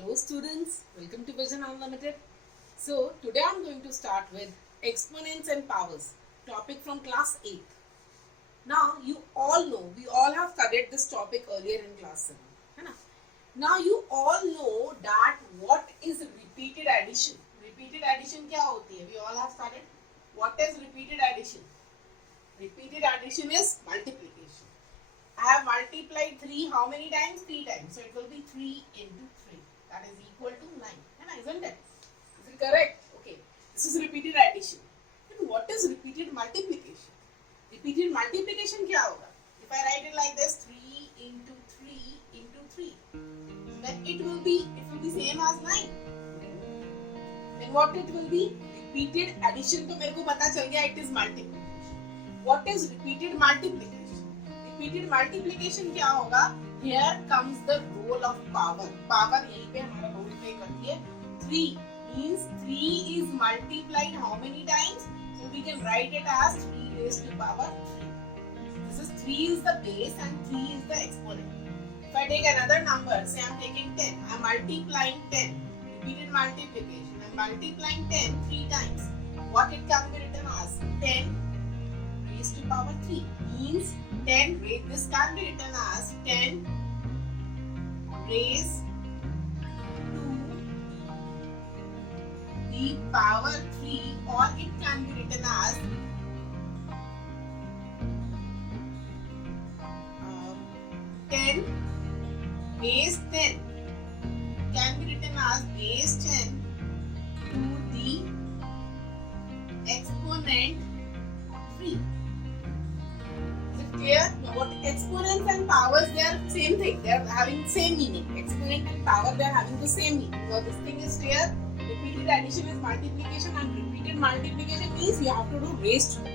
Hello students, welcome to Vision Unlimited. So today I am going to start with exponents and powers, topic from class 8th. Now you all know, we all have studied this topic earlier in class 7. है ना? Now you all know that what is repeated addition. Repeated addition क्या होती है? We all have studied. What is repeated addition? Repeated addition is multiplication. I have multiplied 3 how many times? 3 times. So it will be 3 into 3. That is equal to 9. Isn't it? Is it correct? Okay. This is repeated addition. And what is repeated multiplication? Repeated multiplication क्या होगा? If I write it like this, 3 into 3 into 3, then it will be same as 9. Then what it will be? Repeated addition तो मेरे को पता चल गया, it is multiplication. What is repeated multiplication? Repeated multiplication क्या होगा? Here comes the role of power. Power यहीं पे हमारा role play करती है. 3 means 3 is multiplied how many times? So we can write it as 3 raised to power 3. This is 3 is the base and 3 is the exponent. If I take another number, say I am taking 10. I am multiplying 10. Repeated multiplication. I am multiplying 10 3 times. What it can be written as? 10 raised to power 3 means 10 raised, this can be written as 10 raised to the power 3, or it can be written as 10 base 10, can be written as base 10 to the exponent 3. Clear? Now what exponents and powers, they are same thing. They are having same meaning. Exponent and power, they are having the same meaning. Now this thing is clear. Repeated addition is multiplication, and repeated multiplication means you have to do raised to the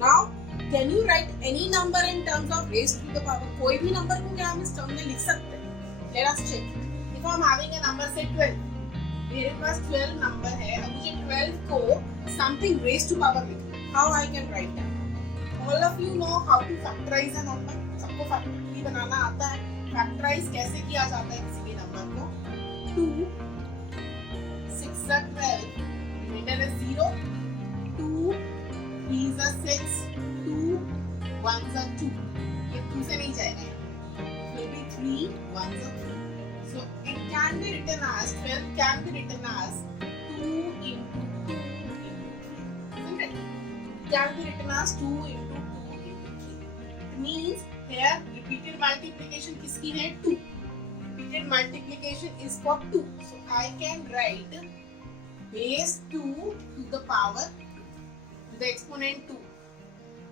power. Now can you write any number in terms of raised to the power? कोई भी number को क्या हम इस term में लिख सकते हैं? Let us check. If I am having a number say 12, मेरे पास 12 number है, अब मुझे 12 को something raised to power लिखना. How I can write that? All of you know how to factorize a number. सबको फैक्टरी बनाना आता है. फैक्टराइज कैसे किया जाता है किसी भी नंबर को? 2 6 is 12, remainder is 0. 2 3 is 6, 2 1 is 2. ये 2 से नहीं जाएगा. It will be 3 1 is 3. So it can be written as 12 can be written as 2 into 2 into 3. Isn't it? It can be written as 2 into means here repeated multiplication किसकी है? 2. Repeated multiplication is for 2. So I can write base 2 to the power 2, to the exponent 2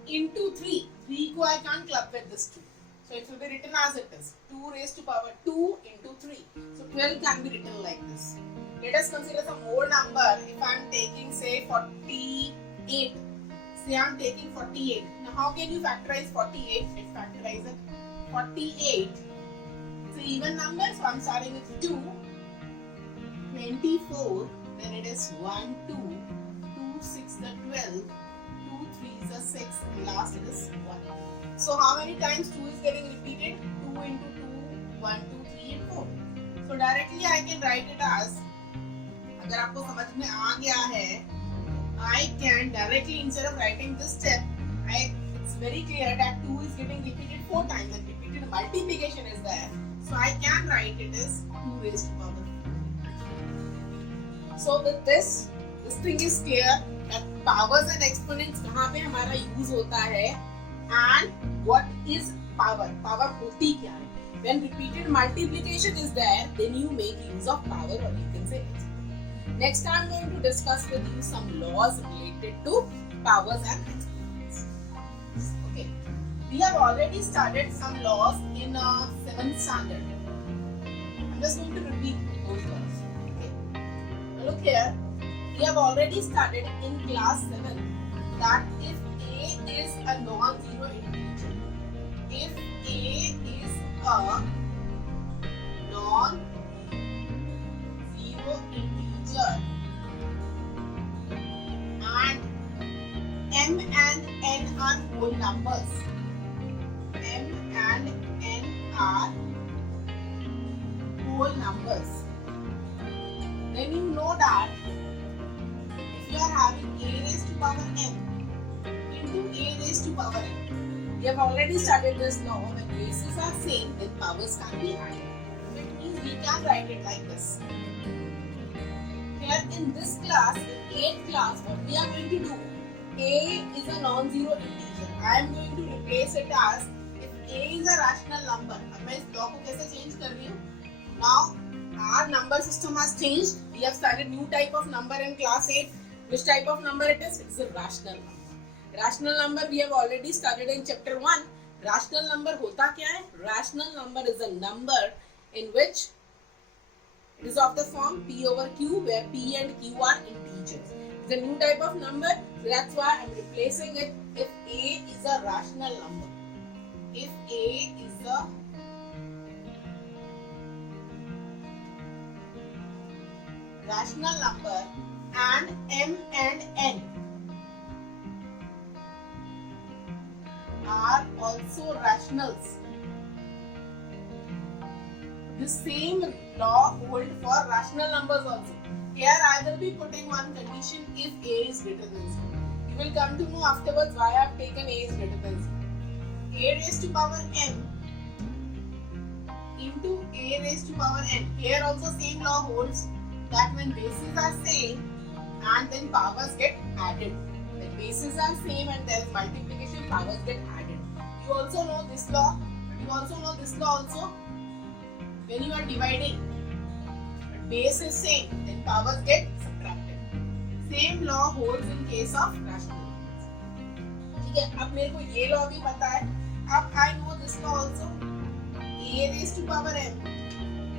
into 3. 3 को I can't club with this 2. So it will be written as it is. 2 raised to power 2 into 3. So 12 can be written like this. Let us consider some more number. If I am taking say 48. Say I am taking 48. Now how can you factorize 48? Let's factorize it. 48. It's an even number, so I am starting with 2. 24. Then it is 1, 2. 2, 6 is 12. 2, 3 is 6. And last it is 1. So how many times 2 is getting repeated? 2 into 2, 1, 2, 3 and 4. So directly I can write it as, अगर आपको समझ में आ गया है, I can directly, instead of writing this step, it's very clear that 2 is getting repeated 4 times and repeated multiplication is there. So I can write it as 2 raised to power 4. So with this thing is clear that powers and exponents कहाँ पे हमारा use होता है and what is power? Power होती क्या है? When repeated multiplication is there, then you make use of power, or you can say exponent. Next, I am going to discuss with you some laws related to powers and exponents. Okay, we have already studied some laws in 7th standard. I am just going to repeat those laws. Okay, now look here. We have already studied in class 7 that if A is a non-zero integer, if A is a non-zero integer and M and N are whole numbers. M and N are whole numbers. when you know that if you are having a raised to power m into a raised to power n, we have already studied this law. When bases are same, then powers can be added. It means we can write it like this. Here in this class, in 8th class, what we are going to do, a is a non-zero integer. I am going to replace it as if a is a rational number. अब मैं इस block को कैसे change कर रही हूँ? Now our number system has changed. We have studied new type of number in class 8. Which type of number it is? It is a rational number. Rational number we have already studied in chapter 1. Rational number होता क्या है? Rational number is a number in which it is of the form p over q, where p and q are integers. It's a new type of number, so that's why I'm replacing it. If a is a rational number, if a is a rational number and m and n are also rationals, the same law holds for rational numbers also. Here I will be putting one condition: if a is greater than 0. You will come to know afterwards why I have taken a is greater than 0. A raised to power m into a raised to power n. Here also same law holds that when bases are same and then powers get added. When bases are same and there is multiplication, powers get added. You also know this law. You also know this law also. When you are dividing, but base is same, then powers get subtracted. Same law holds in case of rational numbers. ठीक है, अब मेरे को ये law भी पता है. अब I know this law also. A raised to power m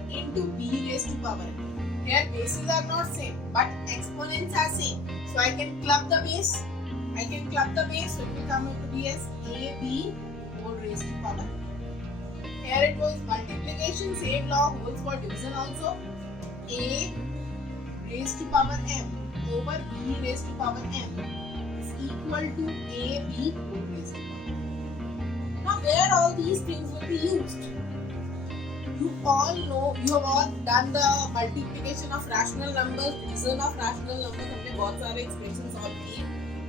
into b raised to power m. Here bases are not same, but exponents are same. So I can club the base. So it will come out to be as ab whole raised to power m. Here it was multiplication, same law holds for division also. A raised to power m over b raised to power m is equal to ab whole raised to power m. Now where all these things will be used? You all know, you have all done the multiplication of rational numbers, division of rational numbers. हमने बहुत सारे expressions solve किए.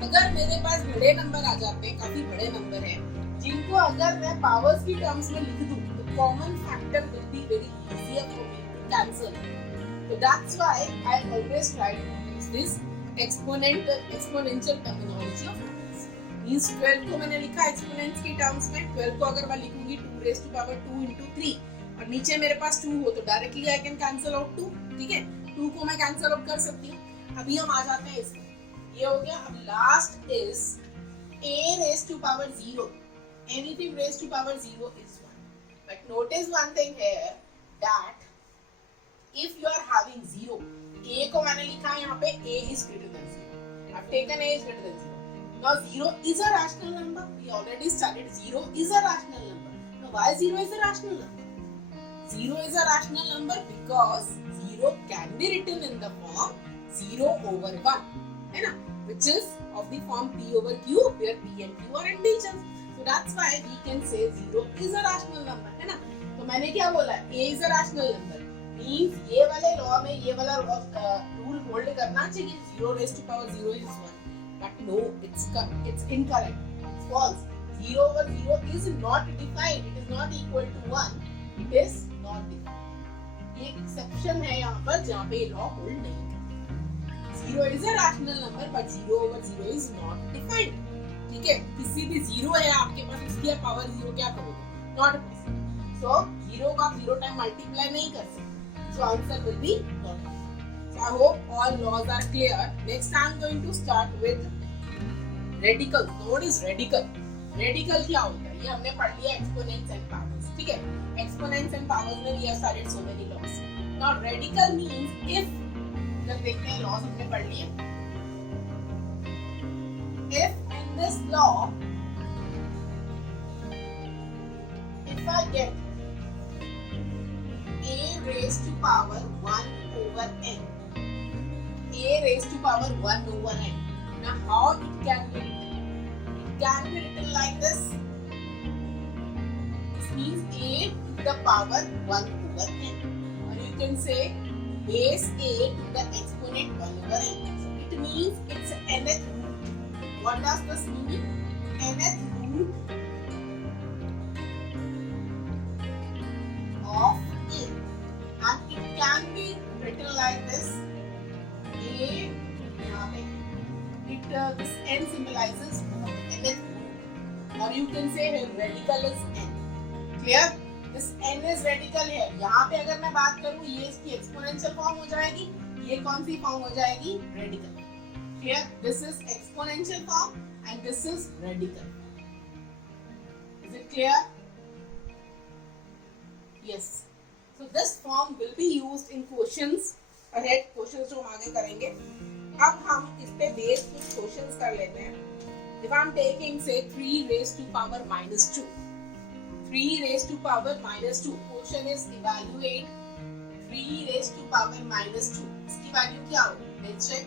अगर मेरे पास बड़े number आ जाते हैं, काफी बड़े नंबर हैं, जिनको अगर मैं पावर्स की टर्म्स में लिख दूं, तो common factor will be very easier for me to cancel. So that's why I always try to use this exponential terminology of numbers. Means 12 को मैंने लिखा exponents की टर्म्स में. 12 को अगर मैं लिखूंगी 2 raised to power 2 into 3 और नीचे मेरे पास 2 हो तो directly I can cancel out 2. ठीक है, 2 को मैं कैंसिल आउट कर सकती हूँ. अभी हम आ जाते हैं इसमें. ये हो गया. अब last is a raised to power 0. Anything raised to power 0 is 1. But notice one thing here, that if you are having 0, a को मैंने लिखा है यहाँ पे a is greater than 0. I've taken a is greater than 0. Now 0 is a rational number. We already studied 0 is a rational number. Now why 0 is a rational number? 0 is a rational number because 0 can be written in the form 0 over 1, है ना? Which is of the form p over q, where p and q are integers. So that's why we can say 0 is a rational number, है ना? तो मैंने क्या बोला? A is a rational number. Means ये वाले law में ये वाला rule hold करना चाहिए. 0 raised to power 0 is 1. But no, it's incorrect. It's false. 0 over 0 is not defined. It is not equal to 1. It is not defined. ये exception है यहाँ पर जहाँ पे law hold नहीं करता. 0 is a rational number, but 0 over 0 is not defined. ठीक है, किसी भी 0 है आपके पास, उसकी power 0 क्या करोगे? Not possible. So 0 का 0 टाइम multiply नहीं कर सकते. So answer will be not. So I hope all laws are clear. Next I am going to start with radicals. So what is radical? Radical क्या होता है? ये हमने पढ़ लिया exponents and powers. ठीक है? Exponents and powers में we have studied so many laws. Now radical means if, जब देखते हैं laws हमने पढ़ लिए. If in this law, if I get a raised to power 1 over n, a raised to power 1 over n. Now how it can be written? It can be written like this. This means a to the power 1 over n. Or you can say base a to the exponent 1 over n. So it means it's nth root. What does this mean? Nth root of a, and it can be written like this. A यहाँ पे this n symbolizes nth root, or you can say radical is n. Clear? This n is radical है. यहाँ पे अगर मैं बात करूँ, ये इसकी एक्सपोनेंशियल फॉर्म हो जाएगी, ये कौन सी फॉर्म हो जाएगी? Radical. Clear? This is exponential form and this is radical. Is it clear? Yes. So this form will be used in questions. ahead questions जो हम आगे करेंगे. अब हम इस पे बेस कुछ क्वेश्चंस कर लेते हैं. If I'm taking say 3 raised to power minus 2, 3 raised to power minus 2, question is evaluate 3 raised to power minus 2. इसकी वैल्यू क्या होगी? Let's check.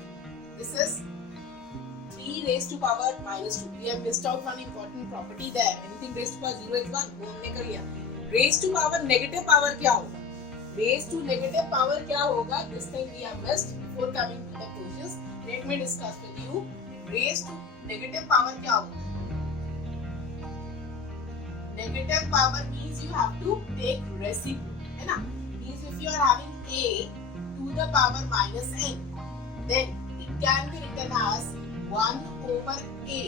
This is 3 raised to power minus 2. We have missed out one important property there. Anything raised to power 0 is 1. वो हमने कर लिया. Raised to power negative power क्या होगा? Raised to negative power क्या होगा? This thing we have missed before coming to the questions. Let me discuss with you. Raised to negative power क्या होगा? Negative power means you have to take reciprocal, है ना? Means if you are having a to the power minus n, then it can be written as 1 over a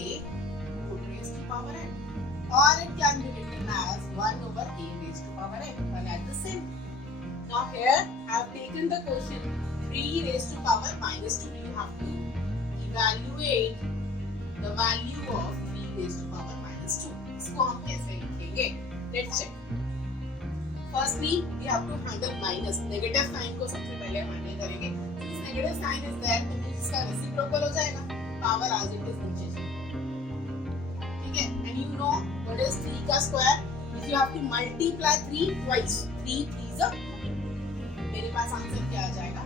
raised to power n, or it can be written as 1 over a raised to power n. One at the same. Now here I have taken the question 3 raised to power minus 2. You have to evaluate the value of 3 raised to power minus 2. इसको हम कैसे लिखेंगे? Let's check. Firstly, we have to handle minus. Negative sign को सबसे पहले handle करेंगे. Since negative sign is there, तो इसका reciprocal हो जाएगा. Power as it is नीचे जाएगा. ठीक है? And you know what is 3 का square? If you have to multiply 3 twice, 3 3s are, मेरे पास आंसर क्या आ जाएगा?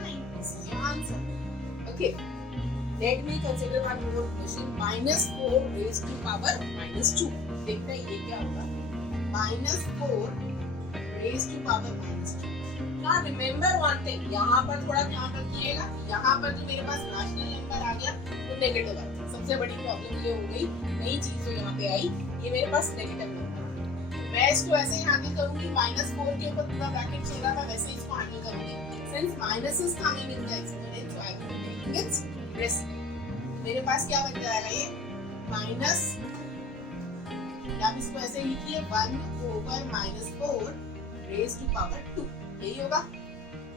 9. This is your answer. Okay. Let me consider one more question. Minus 4 raised to power minus 2. देखते हैं ये क्या होगा? Minus 4 raised to power minus 2. Now remember one thing. यहाँ पर थोड़ा ध्यान रखिएगा. यहाँ पर जो मेरे पास rational number आ गया, वो negative आ गया. सबसे बड़ी प्रॉब्लम ये हो गई. नई चीज जो यहाँ पे आई, ये मेरे पास negative number. मैं इसको ऐसे ही हैंडल करूंगी. -4 के ऊपर पूरा ब्रैकेट चल रहा था, वैसे इसको हैंडल करूंगी. Since minus is coming in the exponent, so I will be taking its reciprocal. मेरे पास क्या बन जाएगा ये? माइनस, आप इसको ऐसे लिखिए 1 over -4 raised to power 2. यही होगा.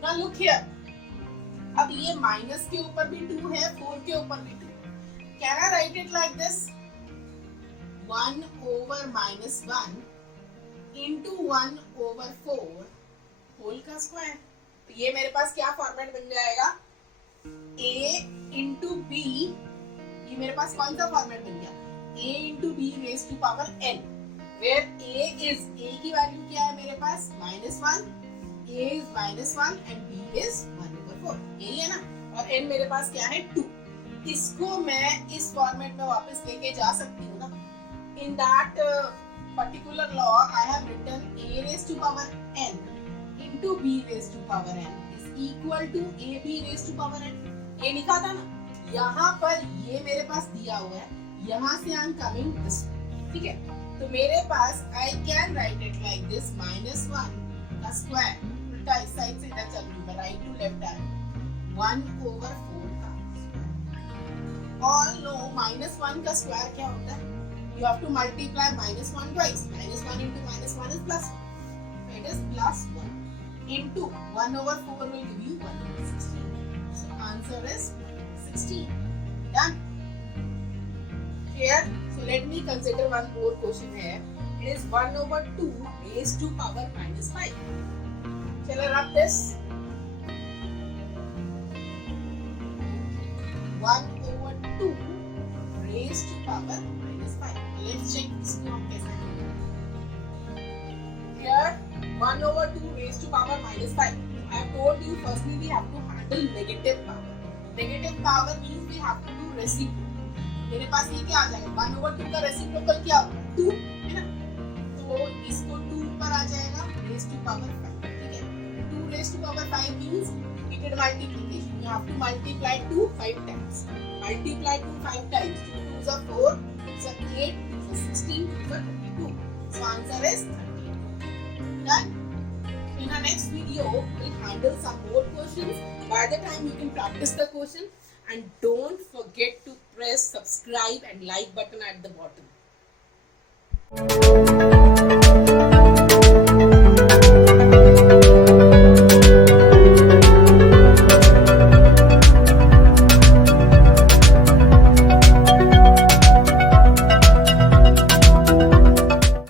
Now look here. अब ये माइनस के ऊपर भी 2 है, 4 के ऊपर भी 2. Can I write it like this? 1 over -1 into 1 over 4 whole का स्क्वायर. तो ये मेरे पास क्या फॉर्मेट बन जाएगा? a into b. ये मेरे पास कौन सा फॉर्मेट बन गया? a into b raised to power n, where a is, a की वैल्यू क्या है मेरे पास? -1. a is -1 and b is 1 over 4. यही है ना? और n मेरे पास क्या है? 2. इसको मैं इस फॉर्मेट में वापस लेके जा सकती हूँ ना? In that particular law, I have written a raised to power n into b raised to power n is equal to ab raised to power n. ये लिखा था ना? यहाँ पर ये मेरे पास दिया हुआ है. यहाँ से I am coming this way. ठीक है? तो मेरे पास I can write it like this: -1 का स्क्वायर, उल्टा इस साइड से इधर चल दूंगा, right to left direct, 1 over 4 का स्क्वायर. All know -1 का स्क्वायर क्या होता है? You have to multiply -1 twice. -1 into -1 is +1. So it is +1 into 1 over 4 will give you 1 over 16. So answer is 16. Done. Here, so let me consider one more question here. It is 1 over 2 raised to power -5. Shall I rub this? 1 over 2 raised to power -5. Let's check इसको हम कैसे करेंगे. Here 1 over 2 raised to power -5. I have told you firstly we have to handle negative power. Negative power means we have to do reciprocal. मेरे पास ये क्या आ जाएगा? 1 over 2 का reciprocal क्या होगा? 2 है ना? तो इसको 2 ऊपर आ जाएगा raised to power 5. ठीक है? 2 raised to power 5 means repeated multiplication. You have to multiply 2 5 times. Multiply 2 5 times. 2 2s are 4, 2s are 8, 2s are 16, 2s are 22. So answer is 32. Done. In our next video, we'll handle some more questions. By the time you can practice the question, and don't forget to press subscribe and like button at the bottom.